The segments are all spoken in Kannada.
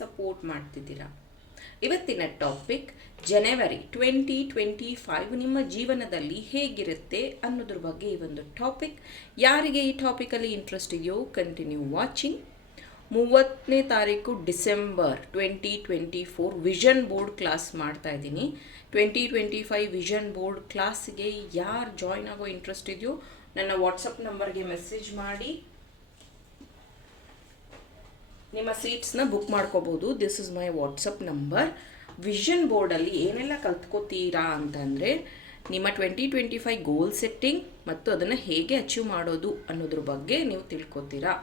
ಸಪೋರ್ಟ್ ಮಾಡ್ತಿದ್ದೀರಾ? ಇವತ್ತಿನ topic January twenty twenty five ನಿಮ್ಮ ಜೀವನದಲ್ಲಿ ಹೇಗಿರುತ್ತೆ ಅನ್ನೋದ್ರ ಬಗ್ಗೆ ಈ ಒಂದು ಟಾಪಿಕ್ ಯಾರಿಗೆ ಈ ಟಾಪಿಕಲ್ಲಿ ಇಂಟ್ರೆಸ್ಟ್ ಇದೆಯೋ ಕಂಟಿನ್ಯೂ ವಾಚಿಂಗ್ ಮೂವತ್ತನೇ ತಾರೀಕು December twenty twenty four vision board class ಮಾಡ್ತಾ ಇದ್ದೀನಿ. Twenty twenty five vision board ಕ್ಲಾಸ್ಗೆ ಯಾರು ಜಾಯ್ನ್ ಆಗೋ ಇಂಟ್ರೆಸ್ಟ್ ಇದೆಯೋ, ನನ್ನ ವಾಟ್ಸಪ್ ನಂಬರ್ಗೆ ಮೆಸೇಜ್ ಮಾಡಿ. ನಿಮ್ಮ ಸೀಟ್ಸ್ನ ಬುಕ್ ಮಾಡ್ಕೋಬೋದು. This is my WhatsApp number vision ಬೋರ್ಡಲ್ಲಿ ಏನೆಲ್ಲ ಕಲ್ತ್ಕೋತೀರಾ ಅಂತಂದರೆ, ನಿಮ್ಮ twenty twenty five goal setting ಮತ್ತು ಅದನ್ನು ಹೇಗೆ ಅಚೀವ್ ಮಾಡೋದು ಅನ್ನೋದ್ರ ಬಗ್ಗೆ ನೀವು ತಿಳ್ಕೊತೀರಾ.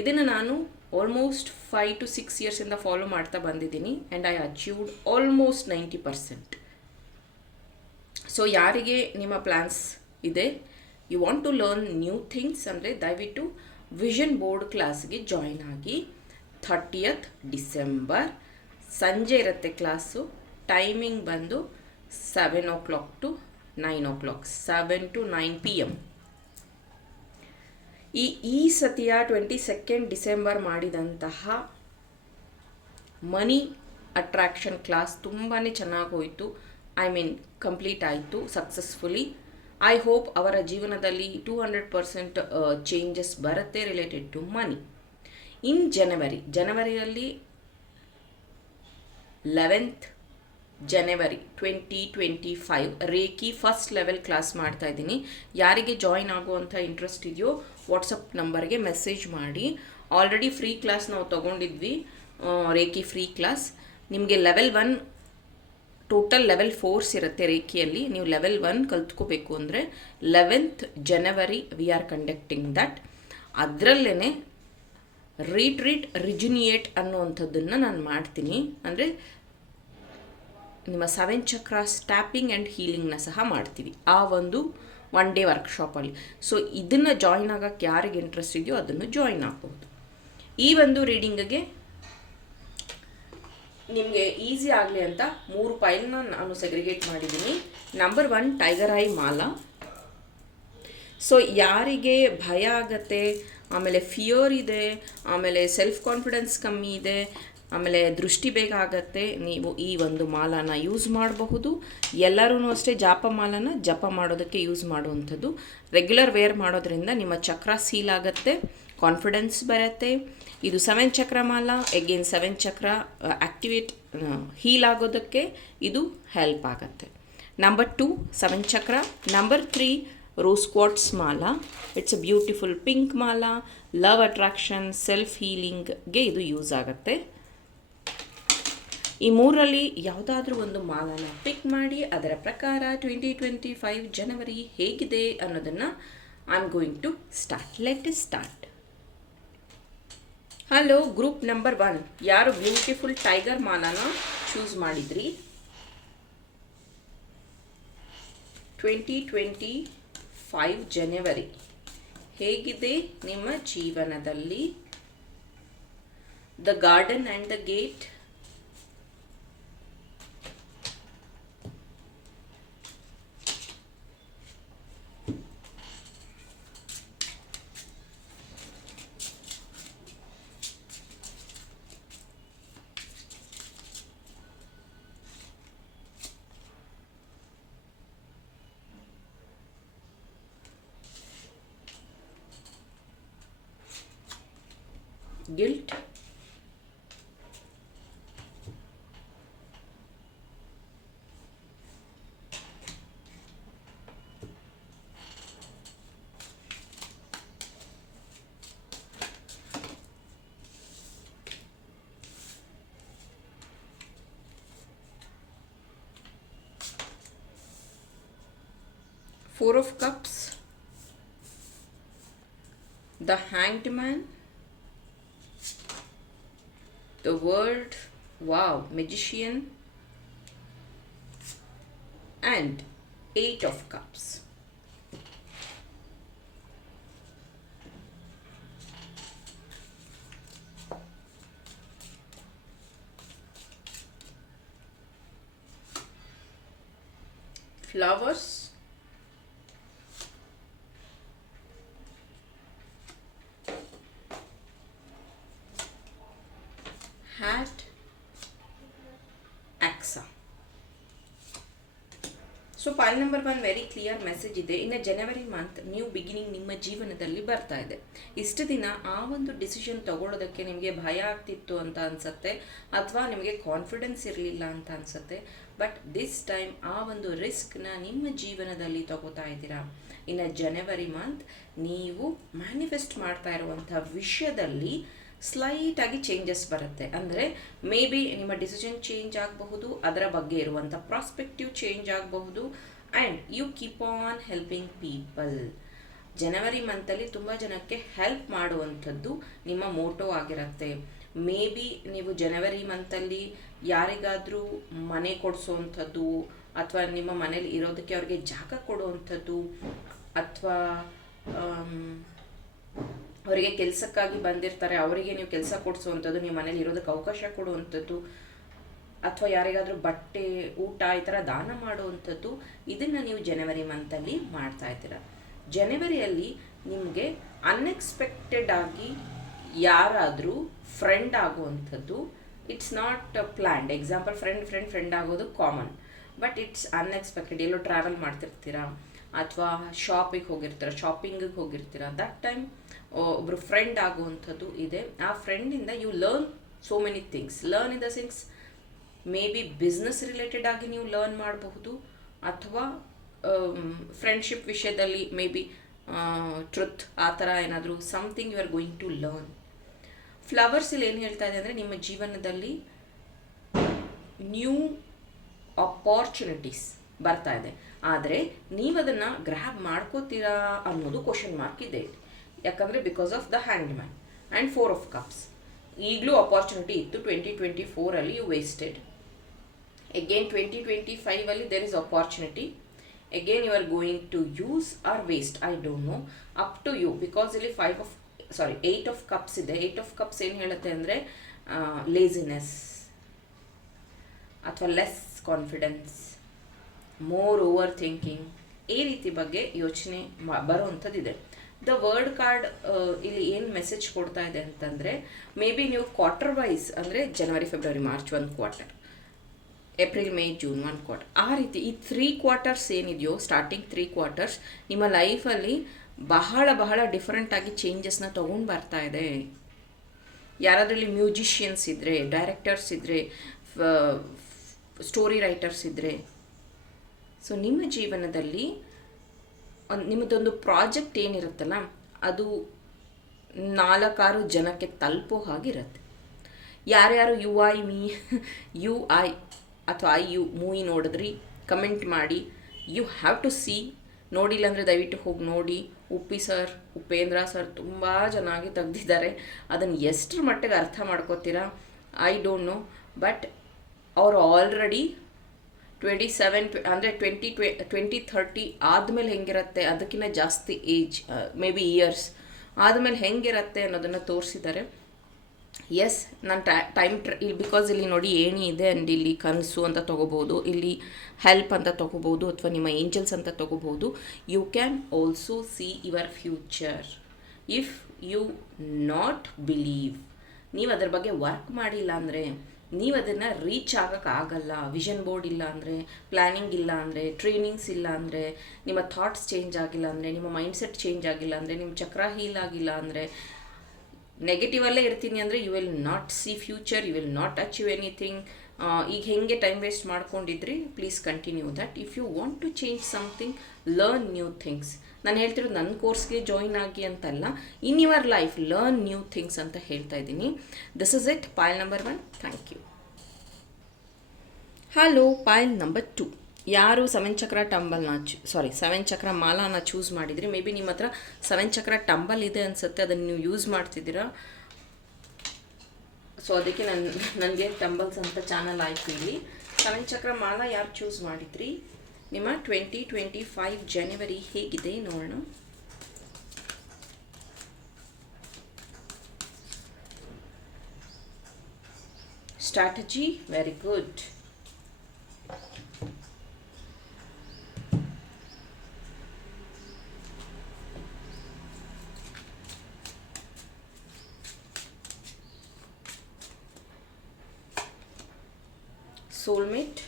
ಇದನ್ನು ನಾನು ಆಲ್ಮೋಸ್ಟ್ ಫೈವ್ ಟು ಸಿಕ್ಸ್ ಇಯರ್ಸಿಂದ ಫಾಲೋ ಮಾಡ್ತಾ ಬಂದಿದ್ದೀನಿ and I achieved almost ninety percent so ಯಾರಿಗೆ ನಿಮ್ಮ ಪ್ಲ್ಯಾನ್ಸ್ ಇದೆ? You want to learn new things ಅಂದರೆ ದಯವಿಟ್ಟು ವಿಷನ್ ಬೋರ್ಡ್ ಕ್ಲಾಸ್ಗೆ ಜಾಯ್ನ್ ಆಗಿ. ಥರ್ಟಿಯತ್ ಡಿಸೆಂಬರ್ ಸಂಜೆ ಇರುತ್ತೆ ಕ್ಲಾಸು ಟೈಮಿಂಗ್ ಬಂದು seven o'clock to nine o'clock seven to nine P M ಈ ಈ ಸತಿಯ ಟ್ವೆಂಟಿ ಸೆಕೆಂಡ್ ಡಿಸೆಂಬರ್ ಮಾಡಿದಂತಹ ಮನಿ ಅಟ್ರಾಕ್ಷನ್ ಕ್ಲಾಸ್ ತುಂಬಾ ಚೆನ್ನಾಗಿ ಹೋಯಿತು. ಐ ಮೀನ್ ಕಂಪ್ಲೀಟ್ ಆಯಿತು ಸಕ್ಸಸ್ಫುಲಿ ಐ ಹೋಪ್ ಅವರ ಜೀವನದಲ್ಲಿ ಟೂ ಹಂಡ್ರೆಡ್ ಪರ್ಸೆಂಟ್ ಚೇಂಜಸ್ ಬರುತ್ತೆ related to money in January, ಜನವರಿಯಲ್ಲಿ eleventh January twenty twenty five reiki first level class ಮಾಡ್ತಾ ಇದ್ದೀನಿ. ಯಾರಿಗೆ ಜಾಯಿನ್ ಆಗುವಂಥ ಇಂಟ್ರೆಸ್ಟ್ ಇದೆಯೋ ವಾಟ್ಸಪ್ ನಂಬರ್ಗೆ ಮೆಸೇಜ್ ಮಾಡಿ. ಆಲ್ರೆಡಿ ಫ್ರೀ ಕ್ಲಾಸ್ ನಾವು ತೊಗೊಂಡಿದ್ವಿ ರೇಖಿ ಫ್ರೀ ಕ್ಲಾಸ್. ನಿಮಗೆ level one, total level fours ಇರುತ್ತೆ ರೇಖಿಯಲ್ಲಿ. ನೀವು ಲೆವೆಲ್ ಒನ್ ಕಲ್ತ್ಕೋಬೇಕು ಅಂದರೆ eleventh January we are conducting that. ಅದರಲ್ಲೇ ರೀಟ್ರೀಟ್, ರಿಜುನಿಯೇಟ್ ಅನ್ನುವಂಥದ್ದನ್ನು ನಾನು ಮಾಡ್ತೀನಿ. ಅಂದರೆ ನಿಮ್ಮ ಸೆವೆನ್ ಚಕ್ರ ಸ್ಟ್ಯಾಪಿಂಗ್ ಆ್ಯಂಡ್ ಹೀಲಿಂಗ್ನ ಸಹ ಮಾಡ್ತೀವಿ. ಆ ಒಂದು ಒನ್ ಡೇ ವರ್ಕ್ಶಾಪಲ್ಲಿ. ಸೊ, ಇದನ್ನು ಜಾಯಿನ್ ಆಗೋಕ್ಕೆ ಯಾರಿಗೆ ಇಂಟ್ರೆಸ್ಟ್ ಇದೆಯೋ ಅದನ್ನು ಜಾಯಿನ್ ಆಗ್ಬೋದು. ಈ ಒಂದು ರೀಡಿಂಗಿಗೆ ನಿಮಗೆ ಈಸಿ ಆಗಲಿ ಅಂತ ಮೂರು ಫೈಲ್ನ ನಾನು ಸೆಗ್ರಿಗೇಟ್ ಮಾಡಿದ್ದೀನಿ. Number one tiger eye mala so ಯಾರಿಗೆ ಭಯ ಆಗತ್ತೆ ಆಮೇಲೆ ಫಿಯರ್ ಇದೆ, ಆಮೇಲೆ ಸೆಲ್ಫ್ ಕಾನ್ಫಿಡೆನ್ಸ್ ಕಮ್ಮಿ ಇದೆ, ಆಮೇಲೆ ದೃಷ್ಟಿ ಬೇಗ ಆಗತ್ತೆ. ನೀವು ಈ ಒಂದು ಮಾಲನ ಯೂಸ್ ಮಾಡಬಹುದು. ಎಲ್ಲರೂ ಅಷ್ಟೇ ಜಾಪ ಮಾಲನ ಜಪ ಮಾಡೋದಕ್ಕೆ ಯೂಸ್ ಮಾಡುವಂಥದ್ದು. ರೆಗ್ಯುಲರ್ ವೇರ್ ಮಾಡೋದ್ರಿಂದ ನಿಮ್ಮ ಚಕ್ರ ಸೀಲ್ ಆಗುತ್ತೆ ಕಾನ್ಫಿಡೆನ್ಸ್ ಬರುತ್ತೆ. ಇದು seven chakra mala again seven chakra activate heal ಆಗೋದಕ್ಕೆ ಇದು ಹೆಲ್ಪ್ ಆಗುತ್ತೆ. Number two seven chakra. Number three rose quartz mala it's a beautiful pink mala love attraction self ಹೀಲಿಂಗ್ಗೆ ಇದು ಯೂಸ್ ಆಗುತ್ತೆ. ಈ ಮೂರಲ್ಲಿ ಯಾವುದಾದ್ರೂ ಒಂದು ಮಾಲನ ಪಿಕ್ ಮಾಡಿ, ಅದರ ಪ್ರಕಾರ ಟ್ವೆಂಟಿ ಟ್ವೆಂಟಿ ಫೈವ್ ಜನವರಿ ಹೇಗಿದೆ ಅನ್ನೋದನ್ನು I am going to start let is start hello group number one ಯಾರು ಬ್ಯೂಟಿಫುಲ್ ಟೈಗರ್ ಮಾಲನ ಚೂಸ್ ಮಾಡಿದ್ರಿ? ಟ್ವೆಂಟಿ ಟ್ವೆಂಟಿ ಫೈವ್ ಜನವರಿ ಹೇಗಿದೆ ನಿಮ್ಮ ಜೀವನದಲ್ಲಿ? The garden and the gate guilt. Four of cups. The hanged man the word magician and eight of cups. Flowers number one very clear message ಇದೆ. ಇನ್ನು ಜನವರಿ ಮಂತ್ ನ್ಯೂ ಬಿಗಿನಿಂಗ್ ನಿಮ್ಮ ಜೀವನದಲ್ಲಿ ಬರ್ತಾ ಇದೆ. ಇಷ್ಟು ದಿನ ಆ ಒಂದು ಡಿಸಿಷನ್ ತಗೊಳ್ಳೋದಕ್ಕೆ ನಿಮಗೆ ಭಯ ಆಗ್ತಿತ್ತು ಅಂತ ಅನ್ಸುತ್ತೆ. ಅಥವಾ ನಿಮಗೆ ಕಾನ್ಫಿಡೆನ್ಸ್ ಇರಲಿಲ್ಲ ಅಂತ ಅನ್ಸುತ್ತೆ. ಬಟ್ ದಿಸ್ ಟೈಮ್ ಆ ಒಂದು ರಿಸ್ಕ್ನ ನಿಮ್ಮ ಜೀವನದಲ್ಲಿ ತಗೋತಾ ಇದ್ದೀರಾ? ಇನ್ನು ಜನವರಿ ಮಂತ್ ನೀವು ಮ್ಯಾನಿಫೆಸ್ಟ್ ಮಾಡ್ತಾ ಇರುವಂಥ ವಿಷಯದಲ್ಲಿ ಸ್ಲೈಟ್ ಆಗಿ ಚೇಂಜಸ್ ಬರುತ್ತೆ. ಅಂದರೆ ಮೇ ಬಿ ನಿಮ್ಮ ಡಿಸಿಷನ್ ಚೇಂಜ್ ಆಗಬಹುದು, ಅದರ ಬಗ್ಗೆ ಇರುವಂಥ ಪ್ರಾಸ್ಪೆಕ್ಟಿವ್ ಚೇಂಜ್ ಆಗಬಹುದು and you keep on helping people January ಮಂತಲ್ಲಿ ತುಂಬ ಜನಕ್ಕೆ ಹೆಲ್ಪ್ ಮಾಡುವಂಥದ್ದು ನಿಮ್ಮ ಮೋಟೋ ಆಗಿರುತ್ತೆ. ಮೇ ಬಿ ನೀವು ಜನವರಿ ಮಂತಲ್ಲಿ ಯಾರಿಗಾದರೂ ಮನೆ ಕೊಡಿಸೋವಂಥದ್ದು ಅಥವಾ ನಿಮ್ಮ ಮನೇಲಿ ಇರೋದಕ್ಕೆ ಅವ್ರಿಗೆ ಜಾಗ ಕೊಡುವಂಥದ್ದು, ಅಥವಾ ಅವರಿಗೆ ಕೆಲಸಕ್ಕಾಗಿ ಬಂದಿರ್ತಾರೆ, ಅವರಿಗೆ ನೀವು ಕೆಲಸ ಕೊಡಿಸುವಂಥದ್ದು ನಿಮ್ಮ ಮನೇಲಿ ಇರೋದಕ್ಕೆ ಅವಕಾಶ ಕೊಡುವಂಥದ್ದು ಅಥವಾ ಯಾರಿಗಾದರೂ ಬಟ್ಟೆ, ಊಟ ಈ ಥರ ದಾನ ಮಾಡುವಂಥದ್ದು ಇದನ್ನು ನೀವು ಜನವರಿ ಮಂತಲ್ಲಿ ಮಾಡ್ತಾ ಇದ್ದೀರ. ಜನವರಿಯಲ್ಲಿ ನಿಮಗೆ ಅನ್ಎಕ್ಸ್ಪೆಕ್ಟೆಡ್ ಆಗಿ ಯಾರಾದರೂ ಫ್ರೆಂಡ್ ಆಗುವಂಥದ್ದು it's not planned example friend friend friend ಆಗೋದು ಕಾಮನ್ ಬಟ್ ಇಟ್ಸ್ ಅನ್ಎಕ್ಸ್ಪೆಕ್ಟೆಡ್ ಎಲ್ಲೋ ಟ್ರಾವೆಲ್ ಮಾಡ್ತಿರ್ತೀರಾ? ಅಥವಾ ಶಾಪಿಗೆ ಹೋಗಿರ್ತೀರ? ಶಾಪಿಂಗಿಗೆ ಹೋಗಿರ್ತೀರ? ದಟ್ ಟೈಮ್ ಒಬ್ಬರು ಫ್ರೆಂಡ್ ಆಗುವಂಥದ್ದು ಇದೆ. ಆ ಫ್ರೆಂಡಿಂದ you learn so many things learn in the sense may be business related ಆಗಿ ನೀವು ಲರ್ನ್ ಮಾಡಬಹುದು ಅಥವಾ ಫ್ರೆಂಡ್ಶಿಪ್ ವಿಷಯದಲ್ಲಿ ಮೇ ಬಿ ಟ್ರುತ್ ಆ ಥರ ಏನಾದರೂ something you are going to learn flowers ಇಲ್ಲಿ ಏನು ಹೇಳ್ತಾ ಇದೆ ಅಂದರೆ ನಿಮ್ಮ ಜೀವನದಲ್ಲಿ ನ್ಯೂ ಅಪಾರ್ಚುನಿಟೀಸ್ ಬರ್ತಾ ಇದೆ. ಆದರೆ ನೀವು ಅದನ್ನು ಗ್ರ್ಯಾಬ್ ಮಾಡ್ಕೋತೀರಾ ಅನ್ನೋದು ಕ್ವಶನ್ ಮಾರ್ಕ್ ಇದೆ ಯಾಕಂದರೆ because of the hand man and four of cups ಈಗಲೂ ಅಪಾರ್ಚುನಿಟಿ ಇತ್ತು ಟ್ವೆಂಟಿ ಟ್ವೆಂಟಿ ಫೋರಲ್ಲಿ you wasted twenty twenty ಫೈವಲ್ಲಿ there is opportunity again you are going to use or waste I don't know up to you because ಇಲ್ಲಿ five of sorry eight of cups ಇದೆ. ಏಯ್ಟ್ ಆಫ್ ಕಪ್ಸ್ ಏನು ಹೇಳುತ್ತೆ ಅಂದರೆ ಲೇಸಿನೆಸ್ ಅಥವಾ less confidence more over thinking ಈ ರೀತಿ ಬಗ್ಗೆ ಯೋಚನೆ ಬರುವಂಥದ್ದಿದೆ. ದ ವರ್ಡ್ ಕಾರ್ಡ್ ಇಲ್ಲಿ ಏನು ಮೆಸೇಜ್ ಕೊಡ್ತಾ ಇದೆ ಅಂತಂದರೆ ಮೇ ಬಿ ನೀವು ಕ್ವಾರ್ಟರ್ ವೈಸ್ ಅಂದರೆ ಜನವರಿ ಫೆಬ್ರವರಿ ಮಾರ್ಚ್ ಒಂದು quarter April May June one quarter ಆ ರೀತಿ ಈ ತ್ರೀ ಕ್ವಾರ್ಟರ್ಸ್ ಏನಿದೆಯೋ ಸ್ಟಾರ್ಟಿಂಗ್ ತ್ರೀ ಕ್ವಾರ್ಟರ್ಸ್ ನಿಮ್ಮ ಲೈಫಲ್ಲಿ ಬಹಳ ಬಹಳ ಡಿಫ್ರೆಂಟಾಗಿ ಚೇಂಜಸ್ನ ತೊಗೊಂಡು ಬರ್ತಾ ಇದೆ. ಯಾರಾದ್ರಲ್ಲಿ ಮ್ಯೂಸಿಷಿಯನ್ಸ್ ಇದ್ದರೆ ಡೈರೆಕ್ಟರ್ಸ್ ಇದ್ದರೆ ಸ್ಟೋರಿ ರೈಟರ್ಸ್ ಇದ್ದರೆ ಸೊ ನಿಮ್ಮ ಜೀವನದಲ್ಲಿ ಒಂದು, ನಿಮ್ಮದೊಂದು ಪ್ರಾಜೆಕ್ಟ್ ಏನಿರುತ್ತಲ್ಲ, ಅದು ನಾಲ್ಕಾರು ಜನಕ್ಕೆ ತಲುಪೋ ಹಾಗಿರುತ್ತೆ. ಯಾರ್ಯಾರು U I me U I ಅಥವಾ ಐ ಯು ಮೂವಿ ನೋಡಿದ್ರಿ ಕಮೆಂಟ್ ಮಾಡಿ. ಯು ಹ್ಯಾವ್ ಟು ಸಿ ನೋಡಿಲ್ಲ ಅಂದರೆ ದಯವಿಟ್ಟು ಹೋಗಿ ನೋಡಿ. ಉಪ್ಪಿ ಸರ್ ಉಪೇಂದ್ರ ಸರ್ ತುಂಬ ಚೆನ್ನಾಗಿ ತೆಗ್ದಿದ್ದಾರೆ. ಅದನ್ನು ಎಷ್ಟರ ಮಟ್ಟಿಗೆ ಅರ್ಥ ಮಾಡ್ಕೋತೀರಾ? ಐ ಡೋಂಟ್ ನೋ ಬಟ್ ಅವರು ಆಲ್ರೆಡಿ ಟ್ವೆಂಟಿ ಸೆವೆನ್ ಅಂದರೆ ಟ್ವೆಂಟಿ ಟ್ವೆ ಟ್ವೆಂಟಿ ಥರ್ಟಿ ಆದಮೇಲೆ ಹೆಂಗಿರುತ್ತೆ? ಅದಕ್ಕಿಂತ ಜಾಸ್ತಿ ಏಜ್ ಮೇ ಬಿ ಇಯರ್ಸ್ ಆದಮೇಲೆ ಹೆಂಗಿರುತ್ತೆ ಅನ್ನೋದನ್ನು ತೋರಿಸಿದ್ದಾರೆ. ಎಸ್ ನಾನು ಟೈಮ್ ಟ್ರ ಇಲ್ಲಿ ಬಿಕಾಸ್ ಇಲ್ಲಿ ನೋಡಿ ಏಣಿ ಇದೆ ಆ್ಯಂಡ್ ಇಲ್ಲಿ ಕನಸು ಅಂತ ತೊಗೋಬೋದು, ಇಲ್ಲಿ ಹೆಲ್ಪ್ ಅಂತ ತೊಗೋಬೋದು ಅಥವಾ ನಿಮ್ಮ ಏಂಜಲ್ಸ್ ಅಂತ ತೊಗೋಬೋದು you can also see your future if you not believe ನೀವು ಅದ್ರ ಬಗ್ಗೆ ವರ್ಕ್ ಮಾಡಿಲ್ಲ ಅಂದರೆ, ನೀವು ಅದನ್ನು ರೀಚ್ ಆಗೋಕ್ಕಾಗಲ್ಲ ವಿಷನ್ ಬೋರ್ಡ್ ಇಲ್ಲ ಅಂದರೆ ಪ್ಲ್ಯಾನಿಂಗ್ ಇಲ್ಲ ಅಂದರೆ ಟ್ರೈನಿಂಗ್ಸ್ ಇಲ್ಲ ಅಂದರೆ, ನಿಮ್ಮ ಥಾಟ್ಸ್ ಚೇಂಜ್ ಆಗಿಲ್ಲ ಅಂದರೆ, ನಿಮ್ಮ ಮೈಂಡ್ಸೆಟ್ ಚೇಂಜ್ ಆಗಿಲ್ಲ ಅಂದರೆ, ನಿಮ್ಮ ಚಕ್ರ ಹೀಲ್ ಆಗಿಲ್ಲ ಅಂದರೆ ನೆಗೆಟಿವಲ್ಲೇ ಇರ್ತೀನಿ ಅಂದರೆ you will not see future you will not achieve anything ಈಗ ಹೆಂಗೆ time waste ಮಾಡ್ಕೊಂಡಿದ್ರಿ please continue that if you want to change something learn new things ನಾನು ಹೇಳ್ತಿರೋದು ನನ್ನ ಕೋರ್ಸ್ಗೆ ಜಾಯಿನ್ ಆಗಿ ಅಂತಲ್ಲ in your life learn new things ಅಂತ ಹೇಳ್ತಾ ಇದ್ದೀನಿ. This is it pile number one thank you hello pile number two ಯಾರು ಸೆವೆನ್ ಚಕ್ರ ಟಂಬಲ್ನ ಸಾರಿ ಸೆವೆನ್ ಚಕ್ರ ಮಾಲಾನ ಚೂಸ್ ಮಾಡಿದ್ರಿ ಮೇ ಬಿ ನಿಮ್ಮ ಹತ್ರ ಸೆವೆನ್ ಚಕ್ರ ಟಂಬಲ್ ಇದೆ ಅನಿಸುತ್ತೆ, ಅದನ್ನು ನೀವು ಯೂಸ್ ಮಾಡ್ತಿದ್ದೀರಾ? ಸೊ ಅದಕ್ಕೆ ನನ್ನ ನನಗೆ ಟಂಬಲ್ಸ್ ಅಂತ ಚಾನಲ್ ಆಯಿತು ಇಲ್ಲಿ. ಸೆವೆನ್ ಚಕ್ರ ಮಾಲ ಯಾರು ಚೂಸ್ ಮಾಡಿದ್ರಿ? ನಿಮ್ಮ ಟ್ವೆಂಟಿ ಟ್ವೆಂಟಿ ಫೈವ್ ಜನವರಿ ಹೇಗಿದೆ ನೋಡೋಣ. Strategy very good soulmate.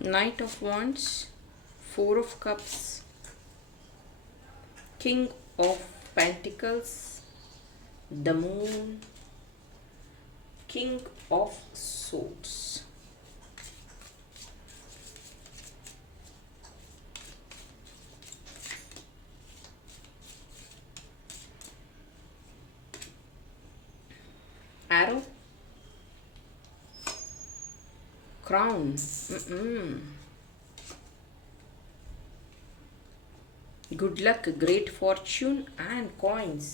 Knight of Wands, Four of Cups, King of Pentacles, the Moon, King of Swords. Arrow. Crown. Mm -mm. Good luck, great fortune and coins.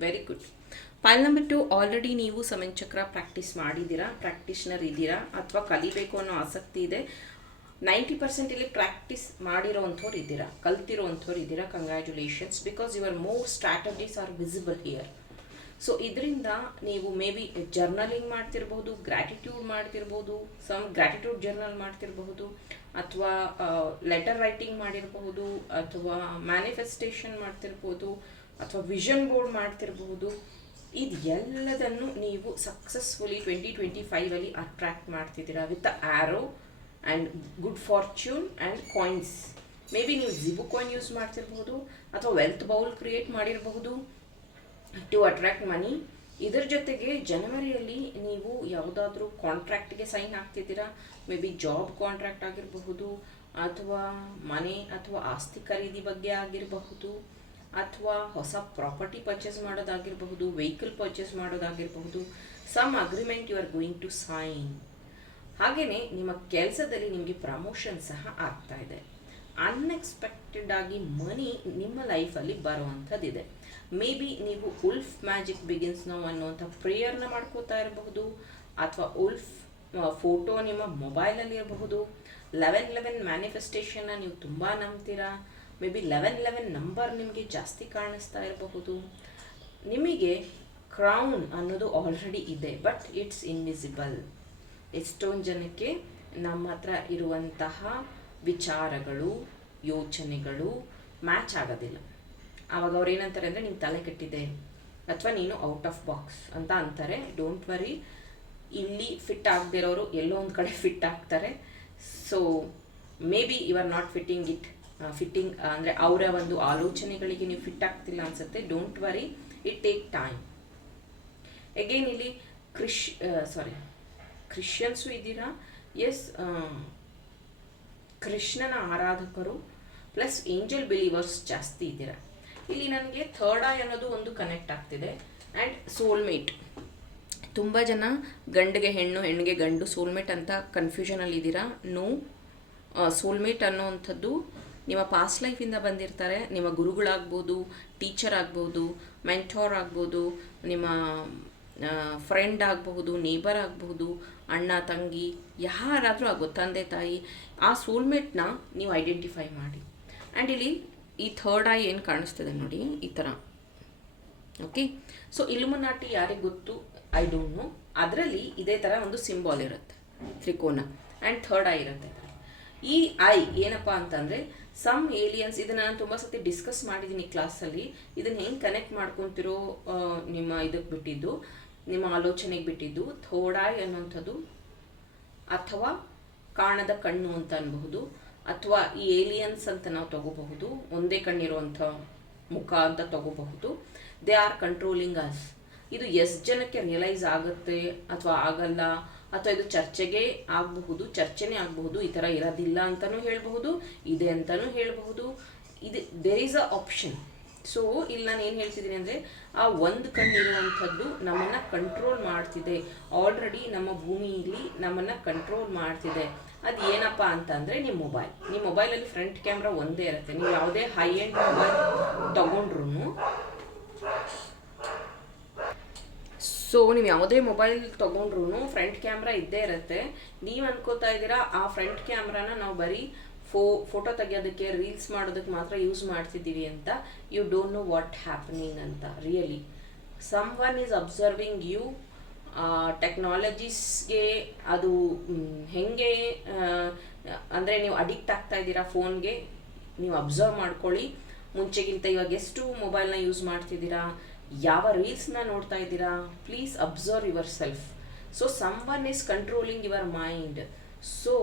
Very good. File number two already ನೀವು ಸಮಂಚಕ್ರ ಪ್ರಾಕ್ಟೀಸ್ ಮಾಡಿದ್ದೀರಾ ಪ್ರಾಕ್ಟೀಷ್ನರ್ ಇದ್ದೀರಾ, ಅಥವಾ ಕಲಿಬೇಕು ಅನ್ನೋ ಆಸಕ್ತಿ ಇದೆ. ನೈಂಟಿ ಪರ್ಸೆಂಟ್ ಇಲ್ಲಿ ಪ್ರಾಕ್ಟೀಸ್ ಮಾಡಿರೋವಂಥವ್ರು ಇದ್ದೀರಾ ಕಲ್ತಿರೋವಂಥವ್ರು ಇದ್ದೀರಾ congratulations because your more strategies are visible here so ಇದರಿಂದ ನೀವು ಮೇ ಬಿ ಜರ್ನಲಿಂಗ್ ಮಾಡ್ತಿರ್ಬೋದು ಗ್ರ್ಯಾಟಿಟ್ಯೂಡ್ ಮಾಡ್ತಿರ್ಬೋದು ಸಮ್ ಗ್ರ್ಯಾಟಿಟ್ಯೂಡ್ ಜರ್ನಲ್ ಮಾಡ್ತಿರಬಹುದು, ಅಥವಾ ಲೆಟರ್ ರೈಟಿಂಗ್ ಮಾಡಿರಬಹುದು, ಅಥವಾ ಮ್ಯಾನಿಫೆಸ್ಟೇಷನ್ ಮಾಡ್ತಿರ್ಬೋದು, ಅಥವಾ ವಿಷನ್ ಬೋರ್ಡ್ ಮಾಡ್ತಿರಬಹುದು. ಇದು ಎಲ್ಲದನ್ನು ನೀವು ಸಕ್ಸಸ್ಫುಲಿ ಟ್ವೆಂಟಿ ಟ್ವೆಂಟಿ ಫೈವಲ್ಲಿ ಅಟ್ರಾಕ್ಟ್ ಮಾಡ್ತಿದ್ದೀರಾ with arrow and good fortune and coins may be ನೀವು ಜಿಬು ಕಾಯಿನ್ ಯೂಸ್ ಮಾಡ್ತಿರ್ಬೋದು ಅಥವಾ ವೆಲ್ತ್ ಬೌಲ್ ಕ್ರಿಯೇಟ್ ಮಾಡಿರಬಹುದು ಟು ಅಟ್ರ್ಯಾಕ್ಟ್ ಮನಿ ಇದರ ಜೊತೆಗೆ ಜನವರಿಯಲ್ಲಿ ನೀವು ಯಾವುದಾದ್ರೂ ಕಾಂಟ್ರಾಕ್ಟ್ಗೆ ಸೈನ್ ಆಗ್ತಿದ್ದೀರಾ ಮೇ ಬಿ ಜಾಬ್ ಕಾಂಟ್ರಾಕ್ಟ್ ಆಗಿರಬಹುದು ಅಥವಾ ಮನೆ ಅಥವಾ ಆಸ್ತಿ ಖರೀದಿ ಬಗ್ಗೆ ಆಗಿರಬಹುದು. ಅಥವಾ ಹೊಸ ಪ್ರಾಪರ್ಟಿ ಪರ್ಚೇಸ್ ಮಾಡೋದಾಗಿರಬಹುದು vehicle purchase ಮಾಡೋದಾಗಿರಬಹುದು some agreement you are going to sign ಹಾಗೆಯೇ ನಿಮ್ಮ ಕೆಲಸದಲ್ಲಿ ನಿಮಗೆ ಪ್ರಮೋಷನ್ ಸಹ ಆಗ್ತಾ ಇದೆ. ಅನ್ಎಕ್ಸ್ಪೆಕ್ಟೆಡ್ ಆಗಿ ಮನಿ ನಿಮ್ಮ ಲೈಫಲ್ಲಿ ಬರುವಂಥದ್ದಿದೆ. ಮೇ ಬಿ ನೀವು ಉಲ್ಫ್ ಮ್ಯಾಜಿಕ್ ಬಿಗಿನ್ಸ್ ನಾವು ಅನ್ನುವಂಥ ಪ್ರೇಯರ್ನ ಮಾಡ್ಕೋತಾ ಇರಬಹುದು, ಅಥವಾ ಉಲ್ಫ್ ಫೋಟೋ ನಿಮ್ಮ ಮೊಬೈಲಲ್ಲಿ ಇರಬಹುದು. ಲೆವೆನ್ ಲೆವೆನ್ ಮ್ಯಾನಿಫೆಸ್ಟೇಷನ್ನ ನೀವು ತುಂಬ ನಂಬ್ತೀರಾ? May be eleven eleven number ನಿಮಗೆ ಜಾಸ್ತಿ ಕಾಣಿಸ್ತಾ ಇರಬಹುದು. ನಿಮಗೆ ಕ್ರೌನ್ ಅನ್ನೋದು ಆಲ್ರೆಡಿ ಇದೆ ಬಟ್ ಇಟ್ಸ್ ಇನ್ವಿಸಿಬಲ್ ಎಷ್ಟೊಂದು ಜನಕ್ಕೆ ನಮ್ಮ ಹತ್ರ ಇರುವಂತಹ ವಿಚಾರಗಳು, ಯೋಚನೆಗಳು ಮ್ಯಾಚ್ ಆಗೋದಿಲ್ಲ. ಆವಾಗ ಅವ್ರು ಏನಂತಾರೆ ಅಂದರೆ, ನೀನು ತಲೆ ಕೆಟ್ಟಿದೆ ಅಥವಾ ನೀನು ಔಟ್ ಆಫ್ ಬಾಕ್ಸ್ ಅಂತ ಅಂತಾರೆ. ಡೋಂಟ್ ವರಿ ಇಲ್ಲಿ ಫಿಟ್ ಆಗದಿರೋರು ಎಲ್ಲೋ ಒಂದು ಕಡೆ ಫಿಟ್ ಆಗ್ತಾರೆ. So may be you are not fitting it fitting ಅಂದರೆ ಅವರ ಒಂದು ಆಲೋಚನೆಗಳಿಗೆ ನೀವು ಫಿಟ್ ಆಗ್ತಿಲ್ಲ ಅನ್ಸುತ್ತೆ. Don't worry it take time again ಇಲ್ಲಿ ಕ್ರಿಶ್ ಸಾರಿ ಕ್ರಿಶ್ಚಿಯನ್ಸು ಇದ್ದೀರಾ? ಎಸ್ ಕೃಷ್ಣನ ಆರಾಧಕರು ಪ್ಲಸ್ ಏಂಜಲ್ ಬಿಲೀವರ್ಸ್ ಜಾಸ್ತಿ ಇದ್ದೀರಾ? ಇಲ್ಲಿ ನನಗೆ ಥರ್ಡ್ ಐ ಅನ್ನೋದು ಒಂದು ಕನೆಕ್ಟ್ ಆಗ್ತಿದೆ. ಆ್ಯಂಡ್ ಸೋಲ್ಮೇಟ್ ತುಂಬ ಜನ ಗಂಡಿಗೆ ಹೆಣ್ಣು, ಹೆಣ್ಣಿಗೆ ಗಂಡು ಸೋಲ್ಮೇಟ್ ಅಂತ ಕನ್ಫ್ಯೂಷನಲ್ಲಿ ಇದ್ದೀರಾ? ನೋ ಸೋಲ್ಮೇಟ್ ಅನ್ನೋವಂಥದ್ದು ನಿಮ್ಮ ಪಾಸ್ಟ್ ಲೈಫಿಂದ ಬಂದಿರ್ತಾರೆ, ನಿಮ್ಮ ಗುರುಗಳಾಗ್ಬೋದು ಟೀಚರ್ ಆಗ್ಬೋದು ಮೆಂಟೋರ್ ಆಗ್ಬೋದು, ನಿಮ್ಮ ಫ್ರೆಂಡ್ ಆಗಬಹುದು ನೇಬರ್ ಆಗಬಹುದು, ಅಣ್ಣ, ತಂಗಿ, ಯಾರಾದರೂ ಆಗೋ ತಂದೆ, ತಾಯಿ, ಆ ಸೋಲ್ಮೇಟ್ನ ನೀವು ಐಡೆಂಟಿಫೈ ಮಾಡಿ. ಆ್ಯಂಡ್ ಇಲ್ಲಿ ಈ ಥರ್ಡ್ ಐ ಏನು ಕಾಣಿಸ್ತಿದೆ ನೋಡಿ, ಈ ಥರ ಓಕೆ ಸೊ ಇಲುಮನಾಟಿ ಯಾರಿಗೆ ಗೊತ್ತು? ಐ ಡೋಂಟ್ ನೋ ಅದರಲ್ಲಿ ಇದೇ ಥರ ಒಂದು ಸಿಂಬಾಲ್ ಇರುತ್ತೆ, ತ್ರಿಕೋನ. ಆ್ಯಂಡ್ ಥರ್ಡ್ ಐ ಇರುತ್ತೆ. ಈ ಐ ಏನಪ್ಪ ಅಂತಂದರೆ ಸಮ್ ಏಲಿಯನ್ಸ್ ಇದನ್ನ ನಾನು ತುಂಬ ಸತಿ ಡಿಸ್ಕಸ್ ಮಾಡಿದ್ದೀನಿ ಕ್ಲಾಸಲ್ಲಿ ಇದನ್ನು ಹೆಂಗೆ ಕನೆಕ್ಟ್ ಮಾಡ್ಕೊತಿರೋ ನಿಮ್ಮ ಇದಕ್ಕೆ ಬಿಟ್ಟಿದ್ದು, ನಿಮ್ಮ ಆಲೋಚನೆಗೆ ಬಿಟ್ಟಿದ್ದು, ಥೋಡಾಯ್ ಅನ್ನೋಂಥದ್ದು, ಅಥವಾ ಕಾಣದ ಕಣ್ಣು ಅಂತ ಅನ್ಬಹುದು, ಅಥವಾ ಈ ಏಲಿಯನ್ಸ್ ಅಂತ ನಾವು ತಗೋಬಹುದು, ಒಂದೇ ಕಣ್ಣಿರುವಂಥ ಮುಖ ಅಂತ ತಗೋಬಹುದು. ದೇ ಆರ್ ಕಂಟ್ರೋಲಿಂಗ್ ಅಸ್ ಇದು ಎಷ್ಟು ಜನಕ್ಕೆ ರಿಯಲೈಸ್ ಆಗುತ್ತೆ, ಅಥವಾ ಆಗಲ್ಲ ಅಥವಾ ಇದು ಚರ್ಚೆಗೆ ಆಗಬಹುದು, ಚರ್ಚೆನೇ ಆಗಬಹುದು, ಈ ಥರ ಇರೋದಿಲ್ಲ ಅಂತಲೂ ಹೇಳಬಹುದು, ಇದೆ ಅಂತಲೂ ಹೇಳಬಹುದು. ಇದು there is a option so ಇಲ್ಲಿ ನಾನು ಏನು ಹೇಳ್ತಿದ್ದೀನಿ ಅಂದರೆ, ಆ ಒಂದು ಕಣ್ಣಿರುವಂಥದ್ದು ನಮ್ಮನ್ನು ಕಂಟ್ರೋಲ್ ಮಾಡ್ತಿದೆ. ಆಲ್ರೆಡಿ ನಮ್ಮ ಭೂಮಿಯಲ್ಲಿ ನಮ್ಮನ್ನು ಕಂಟ್ರೋಲ್ ಮಾಡ್ತಿದೆ. ಅದು ಏನಪ್ಪ ಅಂತಂದರೆ ನಿಮ್ಮ ಮೊಬೈಲ್ ನಿಮ್ಮ ಮೊಬೈಲಲ್ಲಿ ಫ್ರಂಟ್ ಕ್ಯಾಮ್ರಾ ಒಂದೇ ಇರುತ್ತೆ. ನೀವು ಯಾವುದೇ ಹೈ ಎಂಡ್ ಮೊಬೈಲ್ ತೊಗೊಂಡ್ರು ಸೊ ನೀವು ಯಾವುದೇ ಮೊಬೈಲ್ ತೊಗೊಂಡ್ರು ಫ್ರಂಟ್ ಕ್ಯಾಮ್ರಾ ಇದ್ದೇ ಇರುತ್ತೆ. ನೀವು ಅನ್ಕೋತಾ ಇದ್ದೀರಾ, ಆ ಫ್ರಂಟ್ ಕ್ಯಾಮ್ರಾನ ನಾವು ಬರೀ ಫೋ ಫೋಟೋ ತೆಗಿಯೋದಕ್ಕೆ ರೀಲ್ಸ್ ಮಾಡೋದಕ್ಕೆ ಮಾತ್ರ ಯೂಸ್ ಮಾಡ್ತಿದ್ದೀವಿ ಅಂತ you don't know what happening ಅಂತ really someone is observing you ಟೆಕ್ನಾಲಜೀಸ್ಗೆ ಅದು ಹೆಂಗೆ ಅಂದರೆ ನೀವು ಅಡಿಕ್ಟ್ ಆಗ್ತಾ ಇದ್ದೀರಾ ಫೋನ್ಗೆ ನೀವು ಅಬ್ಸರ್ವ್ ಮಾಡ್ಕೊಳ್ಳಿ. ಮುಂಚೆಗಿಂತ ಇವಾಗ ಎಷ್ಟು ಮೊಬೈಲ್ನ ಯೂಸ್ ಮಾಡ್ತಿದ್ದೀರಾ? ಯಾವ ರೀಲ್ಸ್ನ ನೋಡ್ತಾ ಇದ್ದೀರಾ? Please observe yourself so someone is controlling your mind so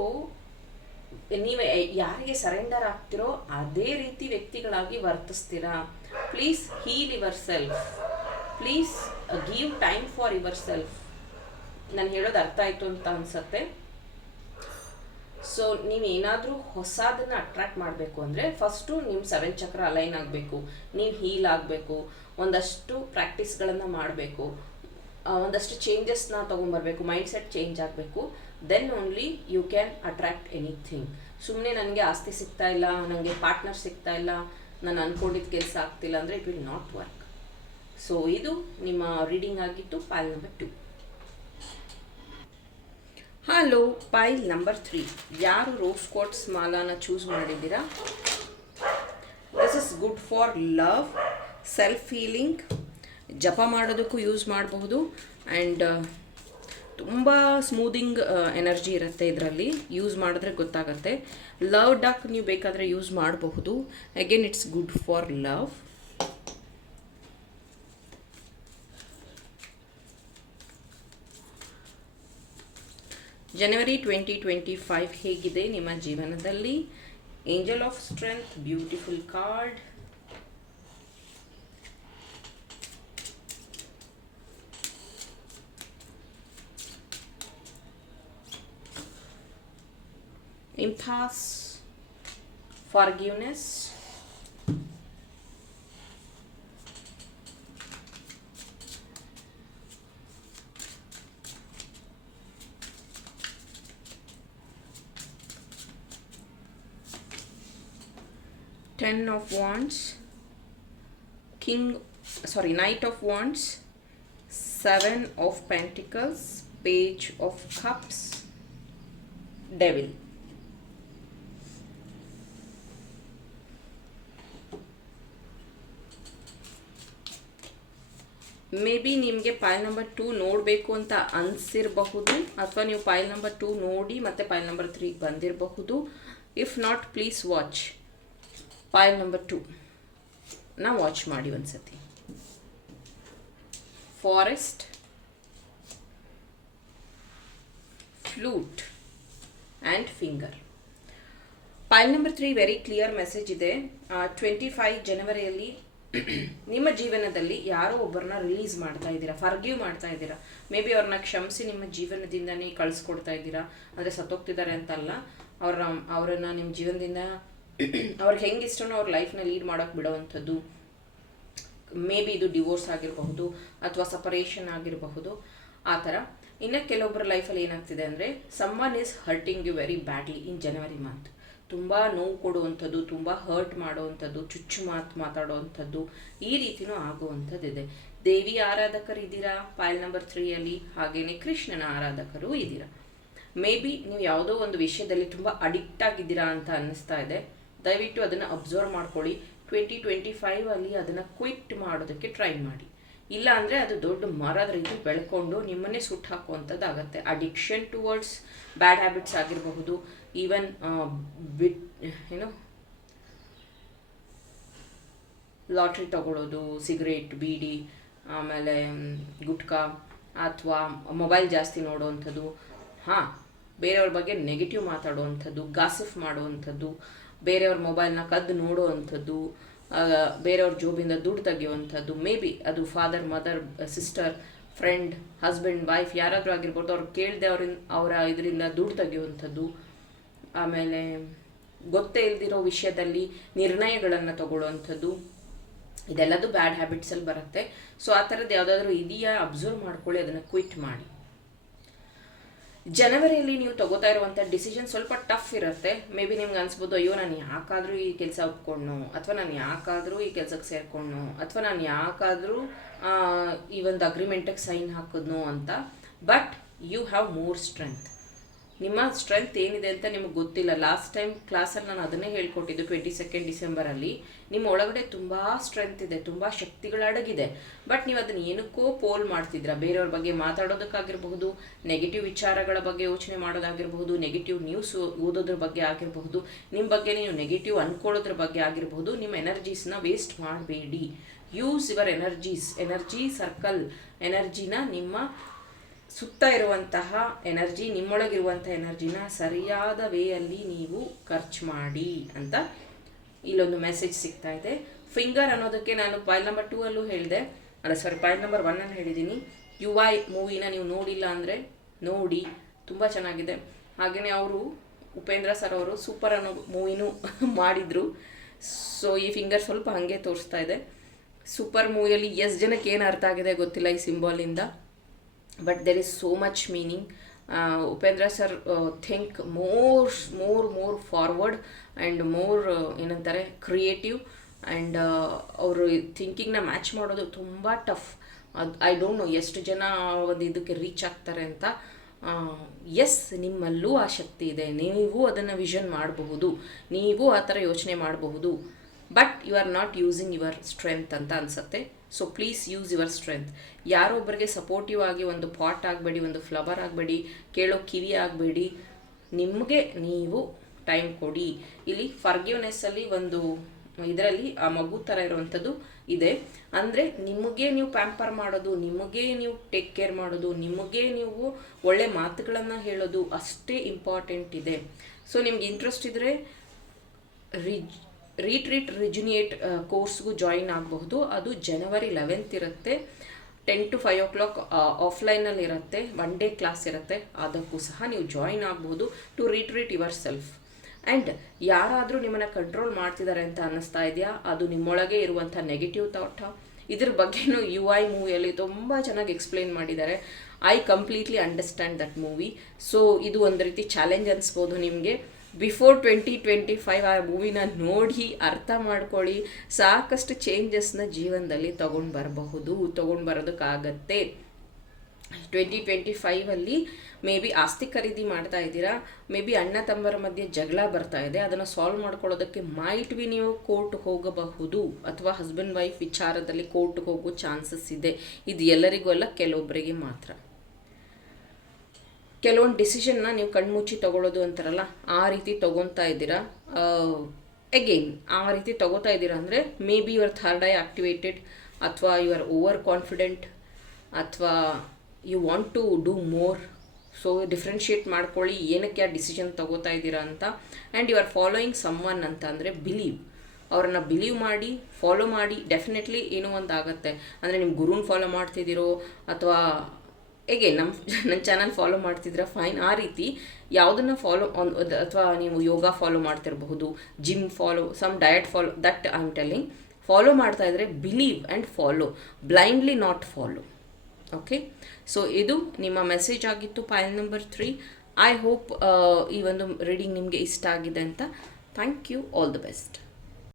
ನೀವು ಯಾರಿಗೆ ಸರೆಂಡರ್ ಆಗ್ತಿರೋ ಅದೇ ರೀತಿ ವ್ಯಕ್ತಿಗಳಾಗಿ ವರ್ತಿಸ್ತೀರಾ? Please heal yourself please give time for yourself ನಾನು ಹೇಳೋದು ಅರ್ಥ ಆಯಿತು ಅಂತ ಅನ್ಸತ್ತೆ. ಸೊ ನೀವು ಏನಾದರೂ ಹೊಸದನ್ನು ಅಟ್ರಾಕ್ಟ್ ಮಾಡಬೇಕು ಅಂದರೆ ಫಸ್ಟು ನಿಮ್ಮ ಸೆವೆನ್ ಚಕ್ರ ಅಲೈನ್ ಆಗಬೇಕು. ನೀವು ಹೀಲ್ ಆಗಬೇಕು. ಒಂದಷ್ಟು ಪ್ರಾಕ್ಟೀಸ್ಗಳನ್ನು ಮಾಡಬೇಕು. ಒಂದಷ್ಟು ಚೇಂಜಸ್ನ ಮೈಂಡ್ ಸೆಟ್ ಚೇಂಜ್ ಆಗಬೇಕು. Then only you can attract anything ಸುಮ್ಮನೆ ನನಗೆ ಆಸ್ತಿ ಸಿಗ್ತಾ ಇಲ್ಲ ನನಗೆ ಪಾರ್ಟ್ನರ್ ಸಿಗ್ತಾ ಇಲ್ಲ, ನಾನು ಅನ್ಕೊಂಡಿದ್ದ ಕೆಲಸ ಆಗ್ತಿಲ್ಲ ಅಂದರೆ it will not work so ಇದು ನಿಮ್ಮ ರೀಡಿಂಗ್ ಆಗಿತ್ತು file number two hello pile number three ಯಾರು ರೋಸ್ ಕೋಟ್ಸ್ ಮಾಲಾನ ಚೂಸ್ ಮಾಡಿದ್ದೀರಾ? This is good for love self healing ಜಪ ಮಾಡೋದಕ್ಕೂ ಯೂಸ್ ಮಾಡಬಹುದು ಆ್ಯಂಡ್ ತುಂಬ ಸ್ಮೂದಿಂಗ್ ಎನರ್ಜಿ ಇರುತ್ತೆ ಇದರಲ್ಲಿ ಯೂಸ್ ಮಾಡಿದ್ರೆ ಗೊತ್ತಾಗತ್ತೆ. ಲವ್ ಡಕ್ ನೀವು ಬೇಕಾದರೆ ಯೂಸ್ ಮಾಡಬಹುದು. Again it's good for love January twenty twenty five ಹೇಗಿದೆ ನಿಮ್ಮ ಜೀವನದಲ್ಲಿ? Angel of strength beautiful card impasse forgiveness. Ten of wands. King sorry knight of wands. Seven of pentacles. Page of cups. Devil may be ನಿಮಗೆ ಫೈಲ್ ನಂಬರ್ ಟೂ ನೋಡಬೇಕು ಅಂತ ಅನಿಸಿರಬಹುದು, ಅಥವಾ ನೀವು ಫೈಲ್ ನಂಬರ್ ಟೂ ನೋಡಿ ಮತ್ತೆ ಫೈಲ್ ನಂಬರ್ ತ್ರೀಗೆ ಬಂದಿರಬಹುದು. If not please watch file number two ನಾ ವಾಚ್ ಮಾಡಿ ಒಂದ್ಸತಿ. Forest flute and finger file number three very clear message ಇದೆ. ಟ್ವೆಂಟಿ ಫೈವ್ ಜನವರಿಯಲ್ಲಿ ನಿಮ್ಮ ಜೀವನದಲ್ಲಿ ಯಾರೋ ಒಬ್ಬರನ್ನ ರಿಲೀಸ್ ಮಾಡ್ತಾ ಇದ್ದೀರಾ? ಫರ್ಗ್ಯೂ ಮಾಡ್ತಾ ಇದ್ದೀರಾ? ಮೇ ಬಿ ಅವ್ರನ್ನ ಕ್ಷಮಿಸಿ ನಿಮ್ಮ ಜೀವನದಿಂದನೇ ಕಳಿಸ್ಕೊಡ್ತಾ ಇದ್ದೀರಾ? ಅಂದರೆ ಸತ್ತೋಗ್ತಿದ್ದಾರೆ ಅಂತಲ್ಲ, ಅವ್ರ, ಅವರನ್ನು ನಿಮ್ಮ ಜೀವನದಿಂದ ಅವ್ರಿಗೆ ಹೆಂಗೆ ಇಷ್ಟನೋ ಅವ್ರ ಲೈಫ್ನ ಲೀಡ್ ಮಾಡೋಕೆ ಬಿಡೋವಂಥದ್ದು. ಮೇ ಬಿ ಇದು ಡಿವೋರ್ಸ್ ಆಗಿರಬಹುದು ಅಥವಾ ಸಪರೇಷನ್ ಆಗಿರಬಹುದು. ಆ ಥರ. ಇನ್ನು ಕೆಲವೊಬ್ಬರ ಲೈಫಲ್ಲಿ ಏನಾಗ್ತಿದೆ ಅಂದರೆ someone is hurting you very badly in January month ತುಂಬ ನೋವು ಕೊಡುವಂಥದ್ದು, ತುಂಬ ಹರ್ಟ್ ಮಾಡುವಂಥದ್ದು, ಚುಚ್ಚು ಮಾತು ಮಾತಾಡುವಂಥದ್ದು ಈ ರೀತಿಯೂ ಆಗುವಂಥದ್ದಿದೆ. ದೇವಿ ಆರಾಧಕರು ಇದ್ದೀರಾ? ಫೈಲ್ ನಂಬರ್ ತ್ರೀಯಲ್ಲಿ ಹಾಗೆಯೇ ಕೃಷ್ಣನ ಆರಾಧಕರು ಇದ್ದೀರಾ? ಮೇ ಬಿ ನೀವು ಯಾವುದೋ ಒಂದು ವಿಷಯದಲ್ಲಿ ತುಂಬ ಅಡಿಕ್ಟ್ ಆಗಿದ್ದೀರಾ ಅಂತ ಅನ್ನಿಸ್ತಾ ಇದೆ. ದಯವಿಟ್ಟು ಅದನ್ನು ಅಬ್ಸರ್ವ್ ಮಾಡ್ಕೊಳ್ಳಿ. ಟ್ವೆಂಟಿ ಟ್ವೆಂಟಿ ಫೈವಲ್ಲಿ ಅದನ್ನು ಕ್ವಿಟ್ ಮಾಡೋದಕ್ಕೆ ಟ್ರೈ ಮಾಡಿ. ಇಲ್ಲ ಅಂದರೆ ಅದು ದೊಡ್ಡ ಮರದ ರೀತಿ ಬೆಳ್ಕೊಂಡು ನಿಮ್ಮನ್ನೇ ಸುಟ್ಟು ಹಾಕುವಂಥದ್ದಾಗತ್ತೆ. ಅಡಿಕ್ಷನ್ ಟುವರ್ಡ್ಸ್ ಬ್ಯಾಡ್ ಹ್ಯಾಬಿಟ್ಸ್ ಆಗಿರಬಹುದು. ಈವನ್ ಬಿಟ್ ಏನು ಲಾಟ್ರಿ ತಗೊಳ್ಳೋದು ಸಿಗರೇಟ್ ಬೀಡಿ, ಆಮೇಲೆ ಗುಟ್ಕಾ ಅಥವಾ ಮೊಬೈಲ್ ಜಾಸ್ತಿ ನೋಡುವಂಥದ್ದು ಹಾಂ, ಬೇರೆಯವ್ರ ಬಗ್ಗೆ ನೆಗೆಟಿವ್ ಮಾತಾಡುವಂಥದ್ದು ಗಾಸಿಫ್ ಮಾಡುವಂಥದ್ದು ಬೇರೆಯವ್ರ ಮೊಬೈಲ್ನ ಕದ್ದು ನೋಡುವಂಥದ್ದು ಬೇರೆಯವ್ರ ಜೋಬಿಂದ ದುಡ್ಡು ತೆಗೆಯುವಂಥದ್ದು ಮೇ ಬಿ ಅದು father mother sister friend husband wife ಯಾರಾದರೂ ಆಗಿರ್ಬೋದು, ಅವ್ರು ಕೇಳದೆ ಅವ್ರಿಂದ ಅವರ ಇದರಿಂದ ದುಡ್ಡು ತೆಗೆಯುವಂಥದ್ದು ಆಮೇಲೆ ಗೊತ್ತೇ ಇಲ್ದಿರೋ ವಿಷಯದಲ್ಲಿ ನಿರ್ಣಯಗಳನ್ನು ತಗೊಳ್ಳುವಂಥದ್ದು. ಇದೆಲ್ಲದು ಬ್ಯಾಡ್ ಹ್ಯಾಬಿಟ್ಸಲ್ಲಿ ಬರುತ್ತೆ. ಸೊ ಆ ಥರದ್ದು ಯಾವುದಾದ್ರೂ ಇದೆಯಾ ಅಬ್ಸರ್ವ್ ಮಾಡ್ಕೊಳ್ಳಿ, ಅದನ್ನು ಕ್ವಿಟ್ ಮಾಡಿ. ಜನವರಿಯಲ್ಲಿ ನೀವು ತಗೋತಾ ಇರುವಂಥ ಡಿಸಿಷನ್ ಸ್ವಲ್ಪ ಟಫ್ ಇರುತ್ತೆ. ಮೇ ಬಿ ನಿಮ್ಗೆ ಅನ್ಸ್ಬೋದು, ಅಯ್ಯೋ, ನಾನು ಯಾಕಾದರೂ ಈ ಕೆಲಸ ಒಪ್ಕೊಂಡು ಅಥವಾ ನಾನು ಯಾಕಾದರೂ ಈ ಕೆಲಸಕ್ಕೆ ಸೇರಿಕೊಂಡು ಅಥವಾ ನಾನು ಯಾಕಾದರೂ ಈ ಒಂದು ಅಗ್ರಿಮೆಂಟಿಗೆ ಸೈನ್ ಹಾಕಿದ್ನು ಅಂತ. But you have more strength ನಿಮ್ಮ ಸ್ಟ್ರೆಂತ್ ಏನಿದೆ ಅಂತ ನಿಮಗೆ ಗೊತ್ತಿಲ್ಲ. ಲಾಸ್ಟ್ ಟೈಮ್ ಕ್ಲಾಸಲ್ಲಿ ನಾನು ಅದನ್ನೇ ಹೇಳ್ಕೊಟ್ಟಿದ್ದು ಟ್ವೆಂಟಿ ಸೆಕೆಂಡ್ ಡಿಸೆಂಬರಲ್ಲಿ ನಿಮ್ಮ ಒಳಗಡೆ ತುಂಬ ಸ್ಟ್ರೆಂತ್ ಇದೆ, ತುಂಬ ಶಕ್ತಿಗಳಡಗಿದೆ ಬಟ್ ನೀವು ಅದನ್ನು ಏನಕ್ಕೋ ಪೋಲ್ ಮಾಡ್ತಿದ್ರ ಬೇರೆಯವ್ರ ಬಗ್ಗೆ ಮಾತಾಡೋದಕ್ಕಾಗಿರಬಹುದು ನೆಗೆಟಿವ್ ವಿಚಾರಗಳ ಬಗ್ಗೆ ಯೋಚನೆ ಮಾಡೋದಾಗಿರಬಹುದು ನೆಗೆಟಿವ್ ನ್ಯೂಸ್ ಓದೋದ್ರ ಬಗ್ಗೆ ಆಗಿರಬಹುದು, ನಿಮ್ಮ ಬಗ್ಗೆ ನೀವು ನೆಗೆಟಿವ್ ಅನ್ಕೊಳ್ಳೋದ್ರ ಬಗ್ಗೆ ಆಗಿರಬಹುದು, ನಿಮ್ಮ ಎನರ್ಜೀಸ್ನ ವೇಸ್ಟ್ ಮಾಡಬೇಡಿ. Use your energies energy circle ಎನರ್ಜಿನ ನಿಮ್ಮ ಸುತ್ತ ಇರುವಂತಹ ಎನರ್ಜಿ ನಿಮ್ಮೊಳಗಿರುವಂಥ ಎನರ್ಜಿನ ಸರಿಯಾದ ವೇಯಲ್ಲಿ ನೀವು ಖರ್ಚು ಮಾಡಿ ಅಂತ ಇಲ್ಲೊಂದು ಮೆಸೇಜ್ ಸಿಗ್ತಾ ಇದೆ. ಫಿಂಗರ್ ಅನ್ನೋದಕ್ಕೆ ನಾನು ಪಾಯಿಲ್ ನಂಬರ್ ಟೂ ಅಲ್ಲೂ ಹೇಳಿದೆ. ಅಲ್ಲ ಸಾರಿ ಪಾಯಿಲ್ ನಂಬರ್ ಒನ್ ಅನ್ನು ಹೇಳಿದ್ದೀನಿ. ಯು ಐ ಮೂವಿನ ನೀವು ನೋಡಿಲ್ಲ ಅಂದರೆ ನೋಡಿ, ತುಂಬ ಚೆನ್ನಾಗಿದೆ. ಹಾಗೆಯೇ ಅವರು, ಉಪೇಂದ್ರ ಸರ್ ಅವರು ಸೂಪರ್ ಅನ್ನೋ ಮೂವಿನೂ ಮಾಡಿದರು. ಸೊ ಈ ಫಿಂಗರ್ ಸ್ವಲ್ಪ ಹಾಗೆ ತೋರಿಸ್ತಾ ಇದೆ. ಸೂಪರ್ ಮೂವಿಯಲ್ಲಿ ಎಷ್ಟು ಜನಕ್ಕೆ ಏನು ಅರ್ಥ ಆಗಿದೆ ಗೊತ್ತಿಲ್ಲ ಈ ಸಿಂಬಾಲಿಂದ but there is so much meaning Upendra sir think more more more forward and more ಏನಂತಾರೆ ಕ್ರಿಯೇಟಿವ್ ಆ್ಯಂಡ್ ಅವರು ಥಿಂಕಿಂಗ್ನ ಮ್ಯಾಚ್ ಮಾಡೋದು ತುಂಬ ಟಫ್ ಅದು ಐ ಡೋಂಟ್ ನೋ ಎಷ್ಟು ಜನ ಒಂದು ಇದಕ್ಕೆ ರೀಚ್ ಆಗ್ತಾರೆ ಅಂತ. ಎಸ್ ನಿಮ್ಮಲ್ಲೂ ಆ ಶಕ್ತಿ ಇದೆ. ನೀವು ಅದನ್ನು ವಿಷನ್ ಮಾಡಬಹುದು. ನೀವು ಆ ಥರ ಯೋಚನೆ ಮಾಡಬಹುದು. But you are not using your strength ಅಂತ ಅನಿಸುತ್ತೆ. So please use your strength ಯಾರೊಬ್ಬರಿಗೆ supportive ಆಗಿ ಒಂದು ಪಾಟ್ ಆಗಬೇಡಿ, ಒಂದು ಫ್ಲವರ್ ಆಗಬೇಡಿ, ಕೇಳೋ ಕಿವಿ ಆಗಬೇಡಿ, ನಿಮಗೆ ನೀವು ಟೈಮ್ ಕೊಡಿ. ಇಲ್ಲಿ ಫರ್ಗ್ಯೂನೆಸ್ಸಲ್ಲಿ ಒಂದು ಇದರಲ್ಲಿ ಆ ಮಗು ಥರ ಇರುವಂಥದ್ದು ಇದೆ. ಅಂದರೆ ನಿಮಗೆ ನೀವು ಪ್ಯಾಂಪರ್ ಮಾಡೋದು, ನಿಮಗೆ ನೀವು ಟೇಕ್ ಕೇರ್ ಮಾಡೋದು, ನಿಮಗೆ ನೀವು ಒಳ್ಳೆ ಮಾತುಗಳನ್ನು ಹೇಳೋದು ಅಷ್ಟೇ ಇಂಪಾರ್ಟೆಂಟ್ ಇದೆ. ಸೊ ನಿಮ್ಗೆ ಇಂಟ್ರೆಸ್ಟ್ ಇದ್ದರೆ ರಿಜ್ ರೀಟ್ರೀಟ್ ರಿಜುನಿಯೇಟ್ ಕೋರ್ಸ್ಗೂ ಜಾಯಿನ್ ಆಗಬಹುದು. ಅದು ಜನವರಿ ಲೆವೆಂತ್ ಇರುತ್ತೆ. Ten to five o'clock ಆಫ್ಲೈನಲ್ಲಿ ಇರುತ್ತೆ. ಒನ್ ಡೇ ಕ್ಲಾಸ್ ಇರುತ್ತೆ. ಅದಕ್ಕೂ ಸಹ ನೀವು ಜಾಯಿನ್ ಆಗ್ಬೋದು to retreat yourself and ಯಾರಾದರೂ ನಿಮ್ಮನ್ನು ಕಂಟ್ರೋಲ್ ಮಾಡ್ತಿದ್ದಾರೆ ಅಂತ ಅನ್ನಿಸ್ತಾ ಇದೆಯಾ? ಅದು ನಿಮ್ಮೊಳಗೆ ಇರುವಂಥ ನೆಗೆಟಿವ್ ಥಾಟ ಇದ್ರ ಬಗ್ಗೆನೂ ಯು ಐ ಮೂವಿಯಲ್ಲಿ ತುಂಬ ಚೆನ್ನಾಗಿ ಎಕ್ಸ್ಪ್ಲೈನ್ ಮಾಡಿದ್ದಾರೆ. I completely understand that movie so ಇದು ಒಂದು ರೀತಿ ಚಾಲೆಂಜ್ ಅನಿಸ್ಬೋದು ನಿಮಗೆ. ಬಿಫೋರ್ ಟ್ವೆಂಟಿ ಟ್ವೆಂಟಿ ಫೈವ್ ಆ ಮೂವಿನ ನೋಡಿ ಅರ್ಥ ಮಾಡ್ಕೊಳ್ಳಿ. ಸಾಕಷ್ಟು ಚೇಂಜಸ್ನ ಜೀವನದಲ್ಲಿ ತೊಗೊಂಡು ಬರಬಹುದು, ತೊಗೊಂಡು ಬರೋದಕ್ಕಾಗತ್ತೆ. ಟ್ವೆಂಟಿ ಟ್ವೆಂಟಿ ಫೈವಲ್ಲಿ ಮೇ ಬಿ ಆಸ್ತಿ ಖರೀದಿ ಮಾಡ್ತಾ ಇದ್ದೀರಾ ಮೇ ಬಿ ಅಣ್ಣ ತಮ್ಮರ ಮಧ್ಯೆ ಜಗಳ ಬರ್ತಾ ಇದೆ, ಅದನ್ನು ಸಾಲ್ವ್ ಮಾಡ್ಕೊಳ್ಳೋದಕ್ಕೆ ಮೈಟ್ ಬಿ ನೀವು ಕೋರ್ಟ್ ಹೋಗಬಹುದು ಅಥವಾ ಹಸ್ಬೆಂಡ್ ವೈಫ್ ವಿಚಾರದಲ್ಲಿ ಕೋರ್ಟ್ಗೆ ಹೋಗೋ ಚಾನ್ಸಸ್ ಇದೆ. ಇದು ಎಲ್ಲರಿಗೂ ಅಲ್ಲ ಕೆಲವೊಬ್ಬರಿಗೆ ಮಾತ್ರ. ಕೆಲವೊಂದು ಡಿಸಿಷನ್ನ ನೀವು ಕಣ್ಮುಚ್ಚಿ ತಗೊಳ್ಳೋದು ಅಂತಾರಲ್ಲ, ಆ ರೀತಿ ತಗೊತಾ ಇದ್ದೀರಾ? ಎಗೇನ್ ಆ ರೀತಿ ತಗೋತಾ ಇದ್ದೀರಾ ಅಂದರೆ maybe your third eye activated ಅಥವಾ ಯು ಆರ್ ಓವರ್ ಕಾನ್ಫಿಡೆಂಟ್ ಅಥವಾ you want to do more so differentiate ಮಾಡ್ಕೊಳ್ಳಿ ಏನಕ್ಕೆ ಆ ಡಿಸಿಷನ್ ತಗೋತಾ ಇದ್ದೀರಾ ಅಂತ. And you are following someone ಅಂತ ಅಂದರೆ ಬಿಲೀವ್ ಅವ್ರನ್ನ ಬಿಲೀವ್ ಮಾಡಿ ಫಾಲೋ ಮಾಡಿ ಡೆಫಿನೆಟ್ಲಿ ಏನೋ ಒಂದು ಆಗುತ್ತೆ. ಅಂದರೆ ನಿಮ್ಮ ಗುರುನ ಫಾಲೋ ಮಾಡ್ತಿದ್ದೀರೋ ಅಥವಾ ಹೇಗೆ ನಮ್ಮ ನನ್ನ ಚಾನಲ್ ಫಾಲೋ ಮಾಡ್ತಿದ್ರೆ? ಫೈನ್ ಆ ರೀತಿ ಯಾವುದನ್ನು ಫಾಲೋ ಅಥವಾ ನೀವು yoga follow ಮಾಡ್ತಿರಬಹುದು gym follow some diet follow that I am telling follow ಮಾಡ್ತಾ ಇದ್ದರೆ believe and follow blindly not follow okay so ಇದು ನಿಮ್ಮ ಮೆಸೇಜ್ ಆಗಿತ್ತು file number three I hope ಈ ಒಂದು ರೀಡಿಂಗ್ ನಿಮಗೆ ಇಷ್ಟ ಆಗಿದೆ ಅಂತ. Thank you all the best